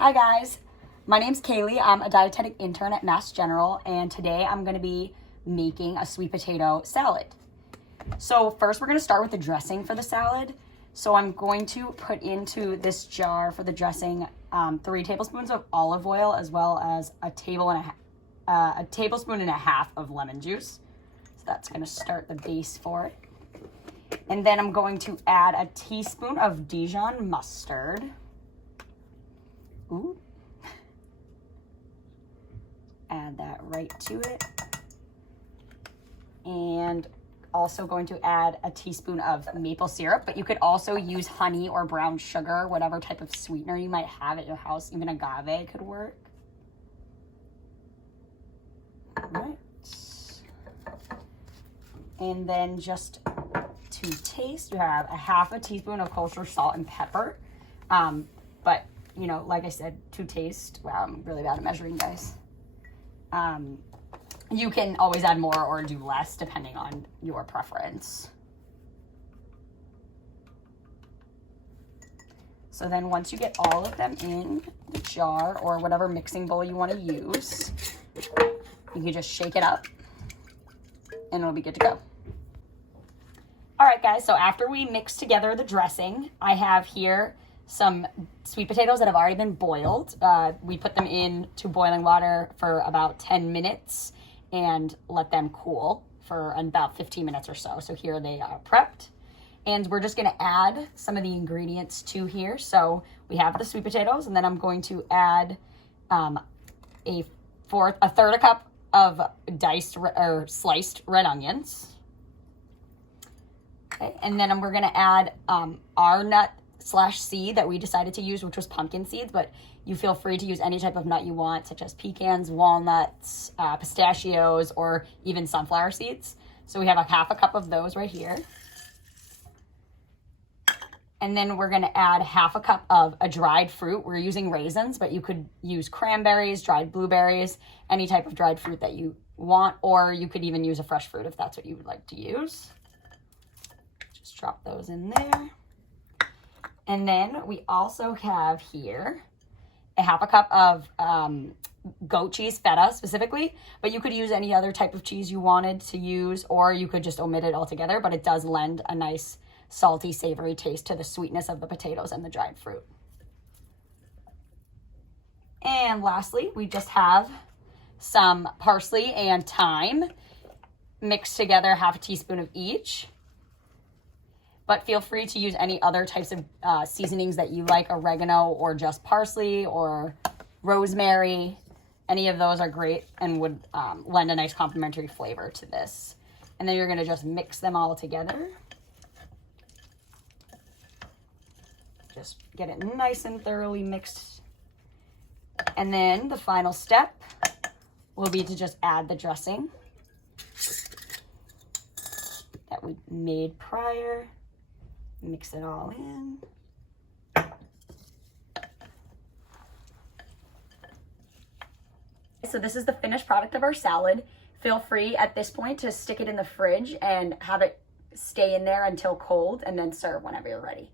Hi guys, my name's Kaylee. I'm a dietetic intern at Mass General, and today I'm going to be making a sweet potato salad. So first we're going to start with the dressing for the salad. So I'm going to put into this jar for the dressing 3 tablespoons of olive oil, as well as a tablespoon and a half of lemon juice. So that's going to start the base for it. And then I'm going to add a teaspoon of Dijon mustard. Ooh. Add that right to it. And also going to add a teaspoon of maple syrup, but you could also use honey or brown sugar, whatever type of sweetener you might have at your house. Even agave could work. All right. And then just to taste, you have a half a teaspoon of kosher salt and pepper. But you know, like I said, to taste. Wow, I'm really bad at measuring, guys. You can always add more or do less depending on your preference. So then once you get all of them in the jar or whatever mixing bowl you want to use, you can just shake it up and it'll be good to go. All right, guys, so after we mix together the dressing, I have here some sweet potatoes that have already been boiled. We put them into boiling water for about 10 minutes and let them cool for about 15 minutes or so. So here they are prepped. And we're just gonna add some of the ingredients to here. So we have the sweet potatoes, and then I'm going to add a third a cup of diced or sliced red onions. Okay, and then we're gonna add our nut/seed that we decided to use, which was pumpkin seeds, but you feel free to use any type of nut you want, such as pecans, walnuts, pistachios, or even sunflower seeds. So we have a half a cup of those right here. And then we're gonna add half a cup of a dried fruit. We're using raisins, but you could use cranberries, dried blueberries, any type of dried fruit that you want, or you could even use a fresh fruit if that's what you would like to use. Just drop those in there. And then we also have here a half a cup of goat cheese, feta specifically, but you could use any other type of cheese you wanted to use, or you could just omit it altogether, but it does lend a nice salty, savory taste to the sweetness of the potatoes and the dried fruit. And lastly, we just have some parsley and thyme mixed together, half a teaspoon of each. But feel free to use any other types of seasonings that you like, oregano or just parsley or rosemary. Any of those are great and would lend a nice complementary flavor to this. And then you're gonna just mix them all together. Just get it nice and thoroughly mixed. And then the final step will be to just add the dressing that we made prior. Mix it all in. So this is the finished product of our salad. Feel free at this point to stick it in the fridge and have it stay in there until cold, and then serve whenever you're ready.